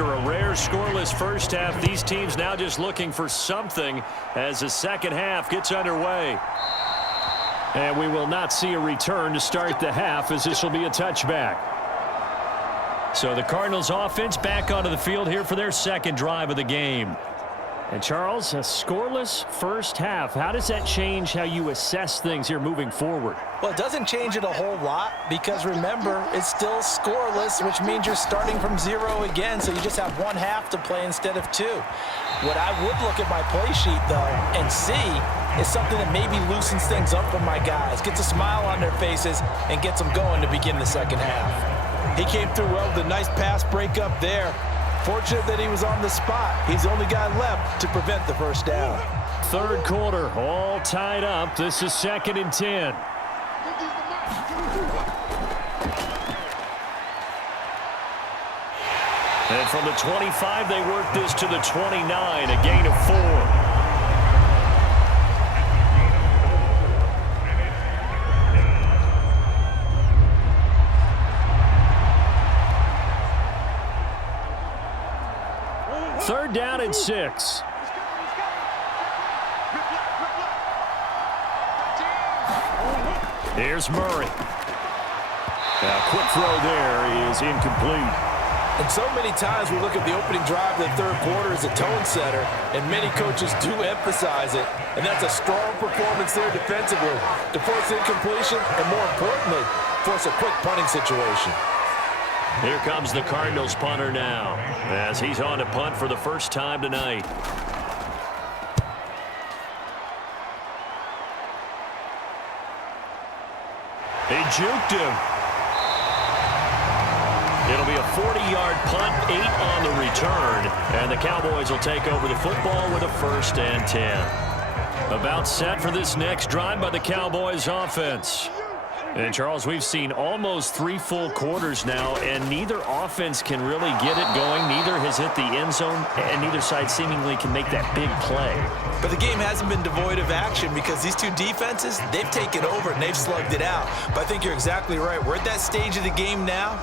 after a rare scoreless first half, these teams now just looking for something as the second half gets underway. And we will not see a return to start the half, as this will be a touchback. So the Cardinals offense back onto the field here for their second drive of the game. And Charles, a scoreless first half. How does that change how you assess things here moving forward? Well, it doesn't change it a whole lot because, remember, it's still scoreless, which means you're starting from 0 again, so you just have one half to play instead of 2. What I would look at my play sheet, though, and see is something that maybe loosens things up for my guys, gets a smile on their faces, and gets them going to begin the second half. He came through well with a nice pass breakup there. Fortunate that he was on the spot. He's the only guy left to prevent the first down. Third quarter, all tied up. This is 2nd and 10. And from the 25, they work this to the 29, a gain of 4. Third down and 6. Here's Murray. A quick throw there is incomplete. And so many times we look at the opening drive of the third quarter as a tone setter, and many coaches do emphasize it. And that's a strong performance there defensively to force incompletion and, more importantly, force a quick punting situation. Here comes the Cardinals punter now, as he's on to punt for the first time tonight. He juked him. It'll be a 40-yard punt, 8 on the return, and the Cowboys will take over the football with a 1st and 10. About set for this next drive by the Cowboys offense. And, Charles, we've seen almost 3 full quarters now, and neither offense can really get it going. Neither has hit the end zone, and neither side seemingly can make that big play. But the game hasn't been devoid of action because these two defenses, they've taken over and they've slugged it out. But I think you're exactly right. We're at that stage of the game now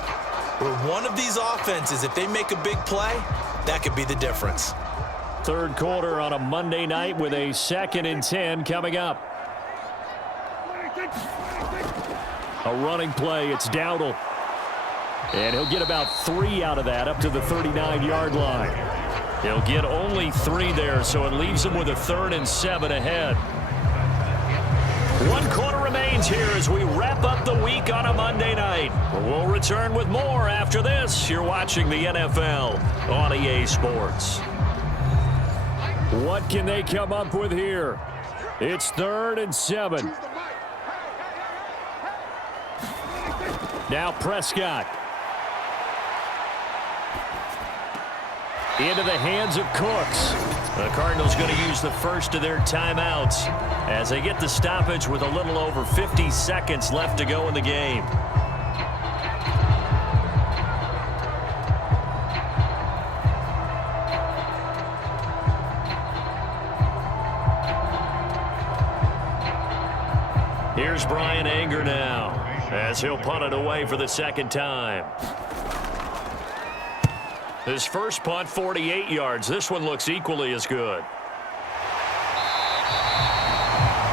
where one of these offenses, if they make a big play, that could be the difference. Third quarter on a Monday night with a 2nd and 10 coming up. A running play, it's Dowdle. And he'll get about 3 out of that up to the 39-yard line. He'll get only 3 there, so it leaves him with a 3rd and 7 ahead. 1 quarter remains here as we wrap up the week on a Monday night. We'll return with more after this. You're watching the NFL on EA Sports. What can they come up with here? It's 3rd and 7. Now Prescott. Into the hands of Cooks. The Cardinals going to use the first of their timeouts as they get the stoppage with a little over 50 seconds left to go in the game. Here's Brian Anger now, as he'll punt it away for the second time. His first punt, 48 yards. This one looks equally as good.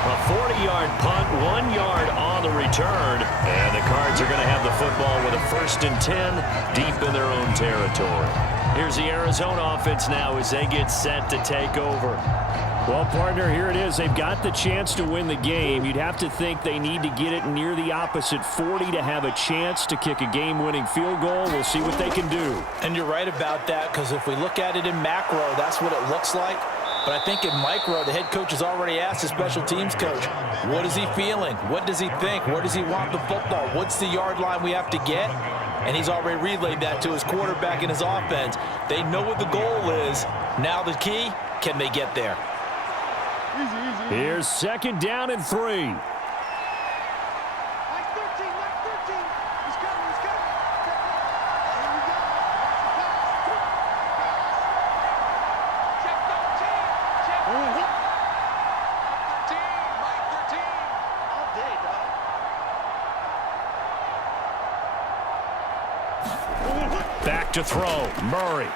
A 40-yard punt, 1 yard on the return. And the Cards are going to have the football with a 1st and 10 deep in their own territory. Here's the Arizona offense now as they get set to take over. Well, partner, here it is. They've got the chance to win the game. You'd have to think they need to get it near the opposite 40 to have a chance to kick a game-winning field goal. We'll see what they can do. And you're right about that, because if we look at it in macro, that's what it looks like. But I think in micro, the head coach has already asked the special teams coach, what is he feeling? What does he think? Where does he want the football? What's the yard line we have to get? And he's already relayed that to his quarterback and his offense. They know what the goal is. Now the key, can they get there? Here's 2nd down and 3. Back to throw, Murray.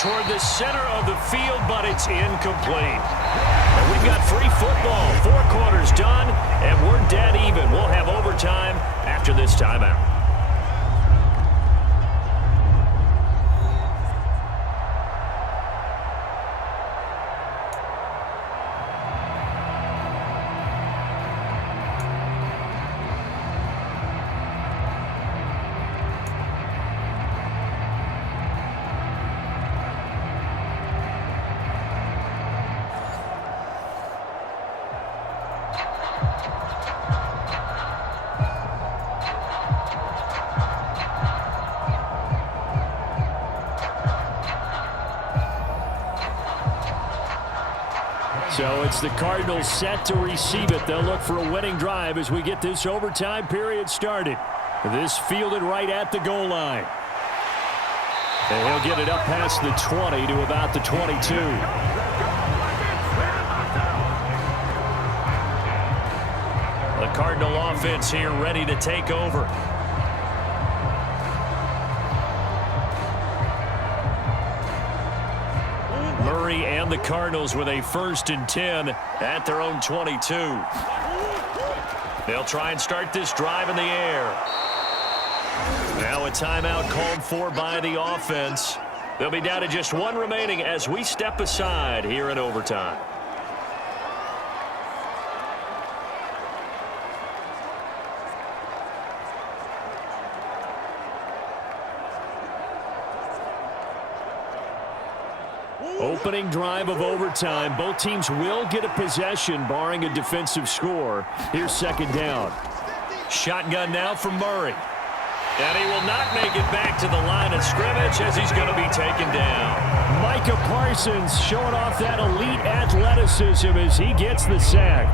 toward the center of the field, but it's incomplete. And we've got free football. 4 quarters done, and we're dead even. We'll have overtime after this timeout. So it's the Cardinals set to receive it. They'll look for a winning drive as we get this overtime period started. This fielded right at the goal line. And he'll get it up past the 20 to about the 22. The Cardinal offense here ready to take over. Murray and the Cardinals with a 1st and 10 at their own 22. They'll try and start this drive in the air. Now a timeout called for by the offense. They'll be down to just 1 remaining as we step aside here in overtime. Opening drive of overtime. Both teams will get a possession, barring a defensive score. Here's 2nd down. Shotgun now for Murray. And he will not make it back to the line of scrimmage as he's going to be taken down. Micah Parsons showing off that elite athleticism as he gets the sack.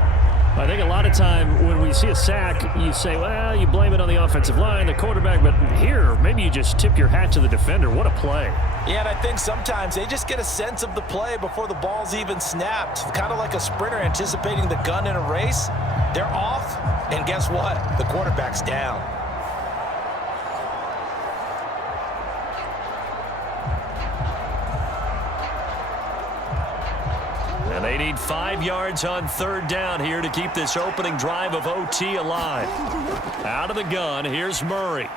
I think a lot of time when we see a sack, you say, well, you blame it on the offensive line, the quarterback, but here, maybe you just tip your hat to the defender. What a play. Yeah, and I think sometimes they just get a sense of the play before the ball's even snapped. Kind of like a sprinter anticipating the gun in a race. They're off, and guess what? The quarterback's down. And they need 5 yards on 3rd down here to keep this opening drive of OT alive. Out of the gun, here's Murray.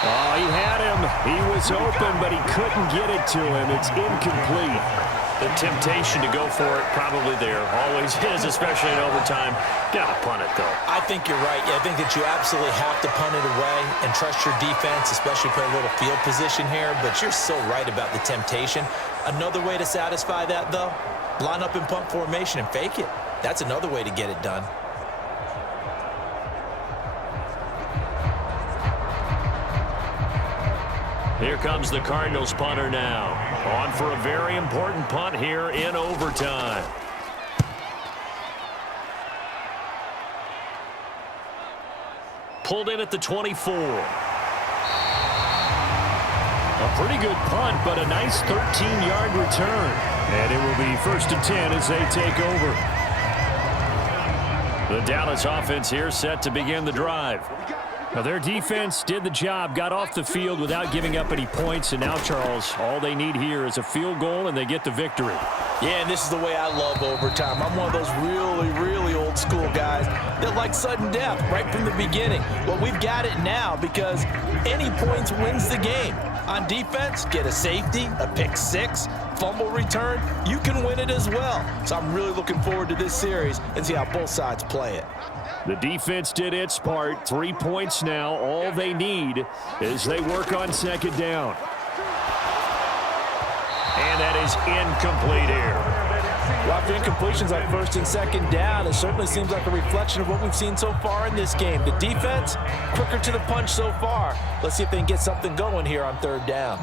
Oh, he had him. He was open, but he couldn't get it to him. It's incomplete. The temptation to go for it probably there. Always is, especially in overtime. Gotta punt it, though. I think you're right. Yeah, I think that you absolutely have to punt it away and trust your defense, especially play a little field position here. But you're so right about the temptation. Another way to satisfy that, though, line up in punt formation and fake it. That's another way to get it done. Here comes the Cardinals punter now. On for a very important punt here in overtime. Pulled in at the 24. A pretty good punt, but a nice 13-yard return. And it will be 1st and 10 as they take over. The Dallas offense here set to begin the drive. Now their defense did the job, got off the field without giving up any points, and now, Charles, all they need here is a field goal, and they get the victory. Yeah, and this is the way I love overtime. I'm one of those really, really old school guys that like sudden death right from the beginning. Well, we've got it now because any points wins the game. On defense, get a safety, a pick 6, fumble return, you can win it as well. So I'm really looking forward to this series and see how both sides play it. The defense did its part. 3 points now. All they need as they work on 2nd down. And that is incomplete here. Well, after incompletions on 1st and 2nd down, it certainly seems like a reflection of what we've seen so far in this game. The defense, quicker to the punch so far. Let's see if they can get something going here on 3rd down.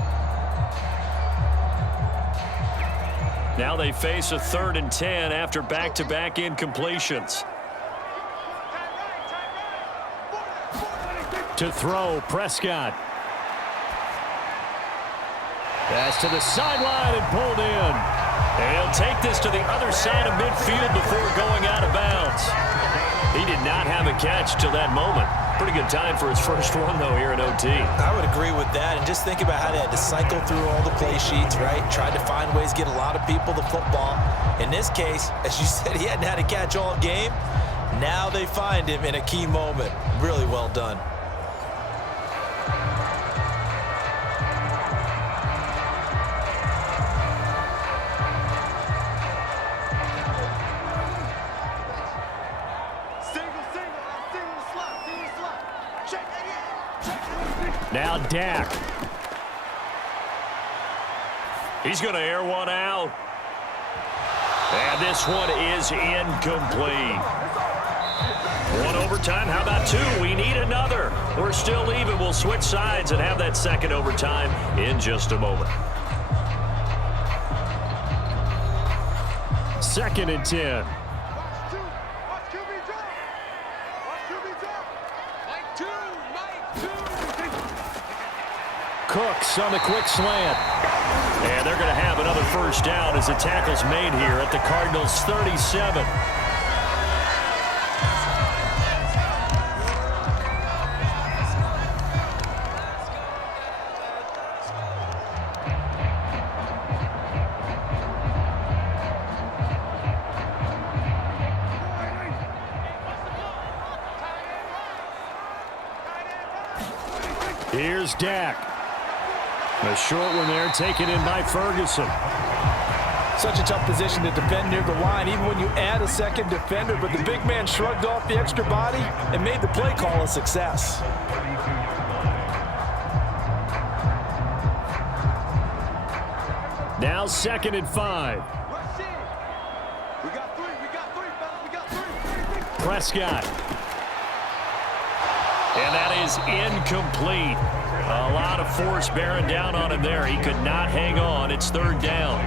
Now they face a 3rd and 10 after back-to-back incompletions. To throw, Prescott. Pass to the sideline and pulled in. And he'll take this to the other side of midfield before going out of bounds. He did not have a catch till that moment. Pretty good time for his first one, though, here in OT. I would agree with that. And just think about how they had to cycle through all the play sheets, right? Tried to find ways to get a lot of people the football. In this case, as you said, he hadn't had a catch all game. Now they find him in a key moment. Really well done. Now Dak. He's going to air one out. And this one is incomplete. One overtime. How about two? We need another. We're still even. We'll switch sides and have that second overtime in just a moment. 2nd and 10. Cooks on the quick slant. And they're going to have another first down as the tackle's made here at the Cardinals' 37. Here's Dak. A short one there, taken in by Ferguson. Such a tough position to defend near the line, even when you add a second defender, but the big man shrugged off the extra body and made the play call a success. Now 2nd and 5. Prescott. And that is incomplete. A lot of force bearing down on him there. He could not hang on. It's 3rd down.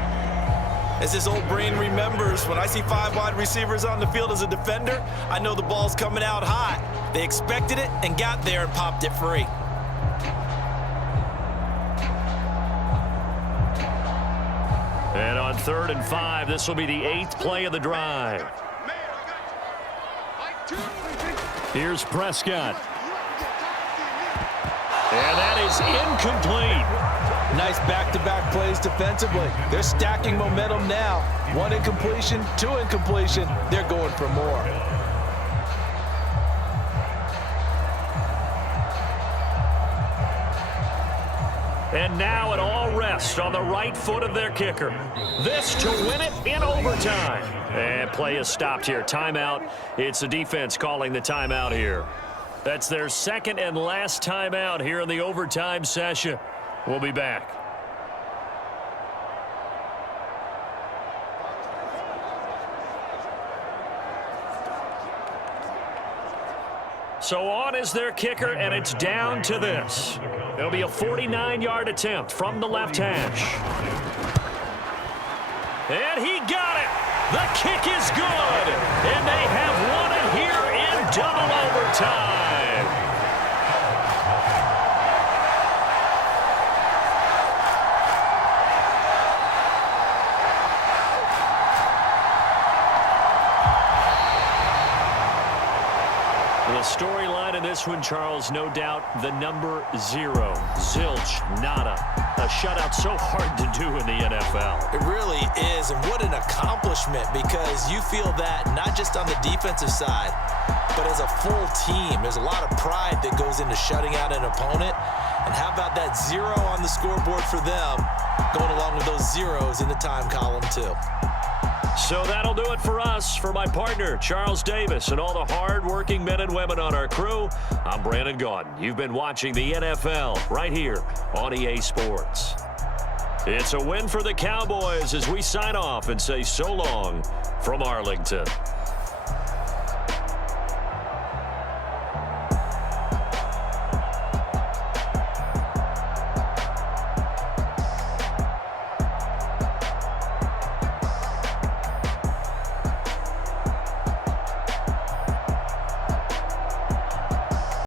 As this old brain remembers, when I see 5 wide receivers on the field as a defender, I know the ball's coming out hot. They expected it and got there and popped it free. And on 3rd and 5, this will be the 8th play of the drive. Here's Prescott. And that is incomplete. Nice back-to-back plays defensively. They're stacking momentum now. 1 incompletion, 2 incompletion. They're going for more. And now it all rests on the right foot of their kicker. This to win it in overtime. And play is stopped here. Timeout. It's the defense calling the timeout here. That's their 2nd and last timeout here in the overtime session. We'll be back. So on is their kicker, and it's down to this. It'll be a 49-yard attempt from the left hash. And he got it. The kick is good. And they have won it here in double overtime. The storyline in this one, Charles, no doubt the number 0. Zilch, nada. A shutout so hard to do in the NFL. It really is, and what an accomplishment, because you feel that not just on the defensive side, but as a full team. There's a lot of pride that goes into shutting out an opponent. And how about that 0 on the scoreboard for them, going along with those zeros in the time column too. So that'll do it for us. For my partner, Charles Davis, and all the hard-working men and women on our crew, I'm Brandon Gaudin. You've been watching the NFL right here on EA Sports. It's a win for the Cowboys as we sign off and say so long from Arlington.